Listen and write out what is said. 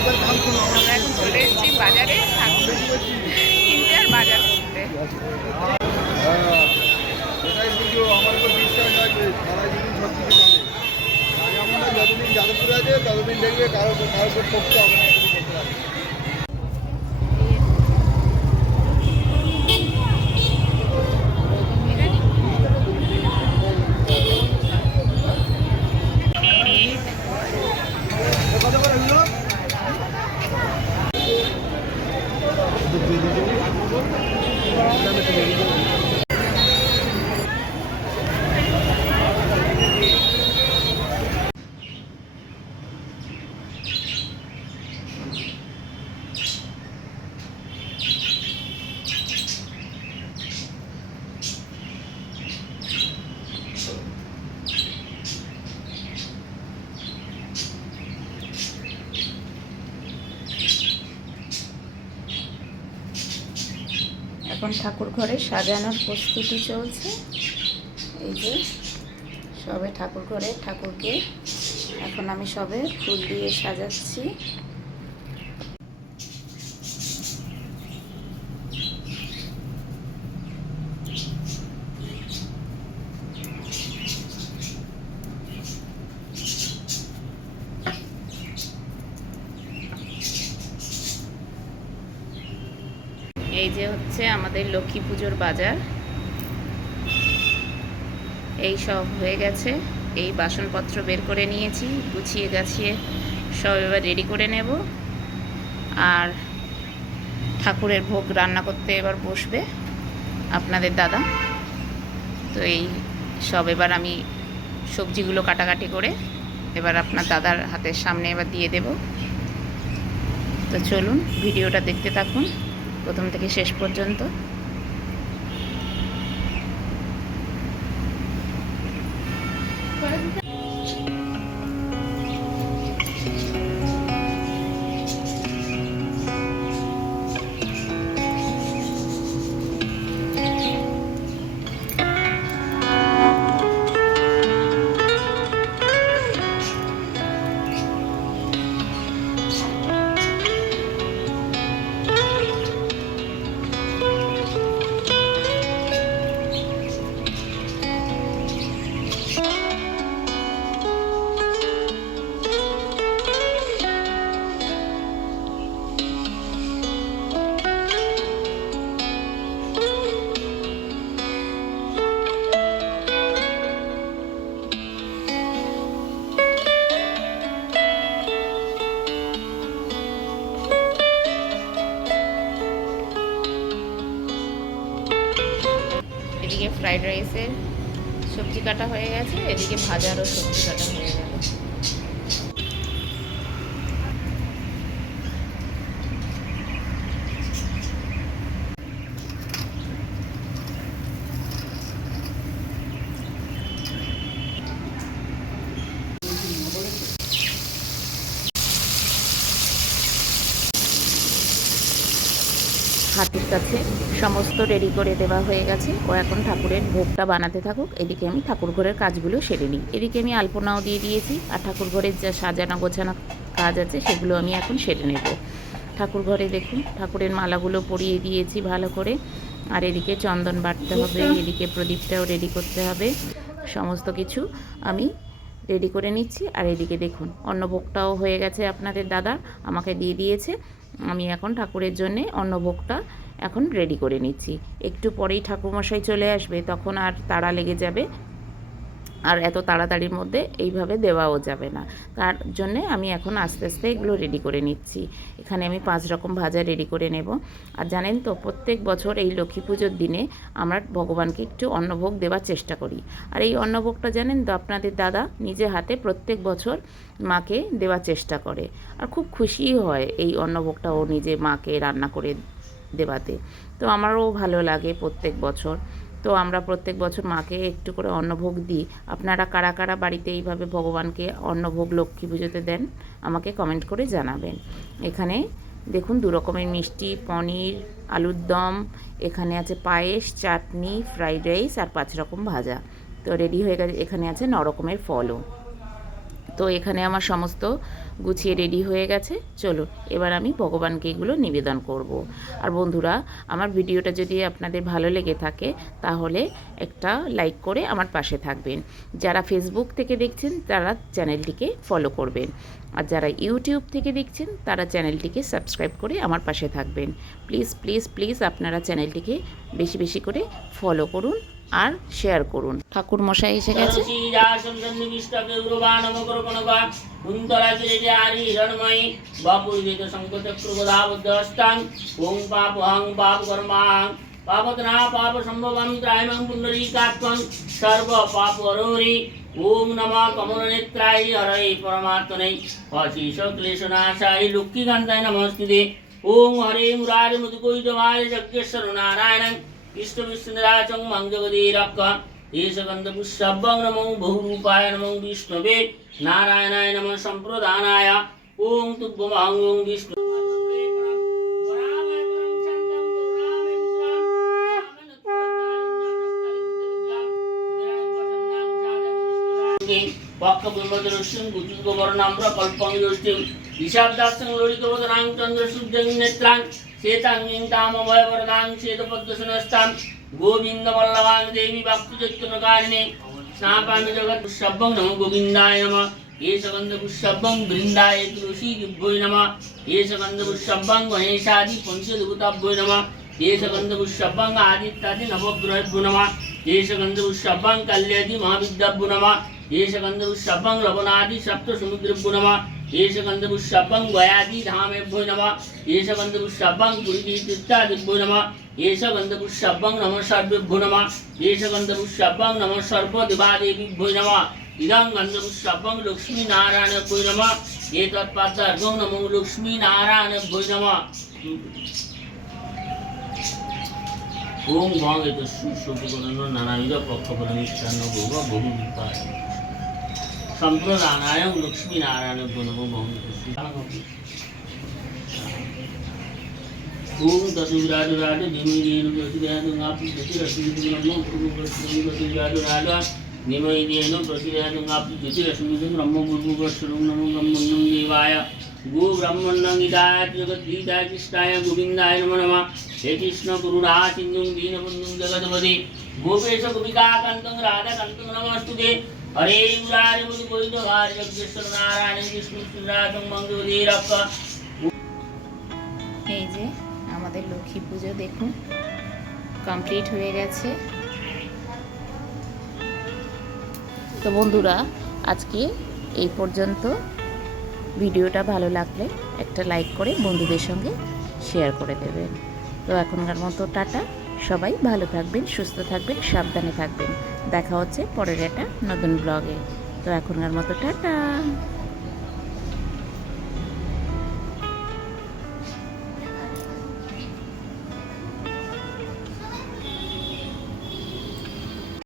আমরা এখন চলে এসেছি বাজারে কিনতে আর বাজার করতে। যতদিন যাদবপুরে আছে, ততদিন দেখবে কারও কারও উপর হবে না। এখন ঠাকুর ঘরে সাজানোর প্রস্তুতি চলছে। এই যে, সবে ঠাকুর ঘরে ঠাকুরকে এখন আমি সবে ফুল দিয়ে সাজাচ্ছি। এই যে হচ্ছে আমাদের লক্ষ্মী পুজোর বাজার। এই সব হয়ে গেছে। এই বাসনপত্র বের করে নিয়েছি, গুছিয়ে গাছিয়ে সব এবার রেডি করে নেব। আর ঠাকুরের ভোগ রান্না করতে এবার বসবে আপনাদের দাদা। তো এই সব এবার আমি সবজিগুলো কাটাকাটি করে এবার আপনার দাদার হাতের সামনে এবার দিয়ে দেব। তো চলুন, ভিডিওটা দেখতে থাকুন। প্রথম থেকে শেষ পর্যন্ত। এদিকে ফ্রাইড রাইসের সবজি কাটা হয়ে গেছে এদিকে ভাজারও সবজি কাটা হয়ে গেল। হাতির কাছে। সমস্ত রেডি করে দেওয়া হয়ে গেছে। ও এখন ঠাকুরের ভোগটা বানাতে থাকুক। এদিকে আমি ঠাকুর ঘরের কাজগুলো সেরে নিই। এদিকে আমি আলপনাও দিয়ে দিয়েছি। আর ঠাকুর ঘরের যা সাজানো গোছানো কাজ আছে, সেগুলো আমি এখন সেরে নেব। ঠাকুর ঘরে দেখুন, ঠাকুরের মালাগুলো পরিয়ে দিয়েছি ভালো করে। আর এদিকে চন্দন বাটতে হবে, এদিকে প্রদীপটাও রেডি করতে হবে। সমস্ত কিছু আমি রেডি করে নিচ্ছি। আর এদিকে দেখুন, অন্নভোগটাও হয়ে গেছে আপনাদের দাদা। আমাকে দিয়ে দিয়েছে। আমি এখন ঠাকুরের জন্যে অন্নভোগটা এখন রেডি করে নিচ্ছি। একটু পরেই ঠাকুরমশাই চলে আসবে, তখন আর তাড়া লেগে যাবে। আর এত তাড়াতাড়ির মধ্যে এইভাবে দেওয়াও যাবে না। তার জন্যে আমি এখন আস্তে আস্তে এগুলো রেডি করে নিচ্ছি। এখানে আমি পাঁচ রকম ভাজা রেডি করে নেব। আর জানেন তো, প্রত্যেক বছর এই লক্ষ্মী পুজোর দিনে আমরা ভগবানকে একটু অন্নভোগ দেওয়ার চেষ্টা করি। আর এই অন্নভোগটা জানেন তো, আপনাদের দাদা নিজে হাতে প্রত্যেক বছর মাকে দেওয়ার চেষ্টা করে। আর খুব খুশি হয় এই অন্নভোগটা ও নিজে মাকে রান্না করে দেওয়াতে। তো আমারও ভালো লাগে প্রত্যেক বছর। তো আমরা প্রত্যেক বছর মাকে একটু করে অন্নভোগ দিই। আপনারা কারা কারা বাড়িতে এইভাবে ভগবানকে অন্নভোগ, লক্ষ্মী পুজোতে দেন, আমাকে কমেন্ট করে জানাবেন। এখানে দেখুন দু রকমের মিষ্টি, পনির, আলুর দম, এখানে আছে পায়েস, চাটনি, ফ্রাইড রাইস আর পাঁচ রকম ভাজা। তো রেডি হয়ে গেছে, এখানে আছে ন রকমের ফলও। তো এখানে আমার সমস্ত গুছিয়ে রেডি হয়ে গেছে। চলো এবার আমি ভগবানকে এগুলো নিবেদন করব। আর বন্ধুরা, আমার ভিডিওটা যদি আপনাদের ভালো লেগে থাকে, তাহলে একটা লাইক করে আমার পাশে থাকবেন। যারা ফেসবুক থেকে দেখছেন, তারা চ্যানেলটিকে ফলো করবেন। আর যারা ইউটিউব থেকে দেখছেন, তারা চ্যানেলটিকে সাবস্ক্রাইব করে আমার পাশে থাকবেন। প্লিজ প্লিজ প্লিজ আপনারা চ্যানেলটিকে বেশি বেশি করে ফলো করুন। আর শেয়ার করুন। ঠাকুর মশাই এসে গেছে। পাপতনা পাপ সম্ভবং ত্রায়মং পুণ্ডরীকাত্মং সর্ব পাপ হরি ওম নম কমল নেত্রায় হরে পরমাত্মনে অশীষ ক্লেশনাশায় লক্ষ্মীকান্তায় নমস্তুতে। ওম হরে মুরারি যজ্ঞেশ্বর নারায়ণং। কৃষ্ণ বিষ্ণুরাচং মঙ্গবদীরক্ষ এষগন্ধপুষ্যভ্যং নমো বহুরূপায় নমো বিষ্ণবে নারায়ণায় নমঃ সম্প্রদানায় ওম তুভ্যমহং ওম বিষ্ণু পক্ষবিম্বদরস্যং গুজুগবর্ণাম্র কল্পং যোষ্টিং ঈশাব্দাস্যং ললিতবদনাং চন্দ্রসূর্যং নেত্রাং শ্বেতাঙ্গিং তামভয় বরদাং শ্বেতপদ্মসুনস্তাং গোবিন্দ বল্লভাং দেবী বাপ্তু চৈতন্য কারিণী স্নাপামি জগৎ পুষ্যব্যং নম গোবিন্দায় নম এষ গন্ধ পুষ্যব্যং বৃন্দায় তুলসী দিব্যই নম এষ গন্ধ পুষ্যব্যং গণেশাদি পঞ্চদেবতাভ্যই নম এষ গন্ধ পুষ্যব্যং আদিত্যাদি নবগ্রহেভ্য নম এষ গন্ধ পুষ্যব্যং কল্যাদি মহাবিদ্যাভ্য নম এষ গন্ধ পুষ্যব্যং লবণাদি সপ্ত সমুদ্রেভ্য নম एष गन्धपुष्पं गयादिधामेभ्यो नमः एष गन्धपुष्पं गुरुदीतीर्थादिभ्यो नमः एष गन्धपुष्पं नमः सर्वेभ्यो नमः एष गन्धपुष्पं नमः सर्वदेवादेवीभ्यो नमः इदं गन्धपुष्पं लक्ष्मीनारायणभ्यो नमः एतत्पादार्घं नमो लक्ष्मीनारायणभ्यो नमः ॐ भं एतस्सु शुभगुणनो नानाविध पक्षफलमिष्टान्न भोग भोगो विपाय সম্প্রদানায় লক্ষ্মী নারায়ণ গুণব বহু ওম ততু বিরাট বিরাট ধীমি ধীন প্রতিরাট আপনি জ্যোতিরশ্মি ব্রহ্ম গুরু বৈষ্ণবী ততু বিরাট বিরাট নিমই দেন প্রতিরাট আপনি জ্যোতিরশ্মি ব্রহ্ম গুরু বৈষ্ণব নমো ব্রহ্মণ্যং দেবায় গো ব্রহ্মণ্যং ইদায় জগদ্গীতায় কৃষ্ণায় গোবিন্দায় নমো নমঃ হে কৃষ্ণ করুণা সিন্ধুং দীনবন্ধুং জগৎপতি গোপেশ গোপিকাকান্তং যজ্ঞেশ্বর নারায়ণ বিষ্ণু সুরাজং মঙ্গলীরক্ষ এই যে আমাদের লক্ষ্মী পুজো দেখুন কমপ্লিট হয়ে গেছে। তো বন্ধুরা, আজকে এই পর্যন্ত। ভিডিওটা ভালো লাগলে একটা লাইক করে বন্ধুদের সঙ্গে শেয়ার করে দেবেন। তো এখনকার মতো টাটা। সবাই ভালো থাকবেন, সুস্থ থাকবেন, সাবধানে থাকবেন। দেখা হচ্ছে পরের একটা নতুন ব্লগে তো এখনকার মতো টাটা।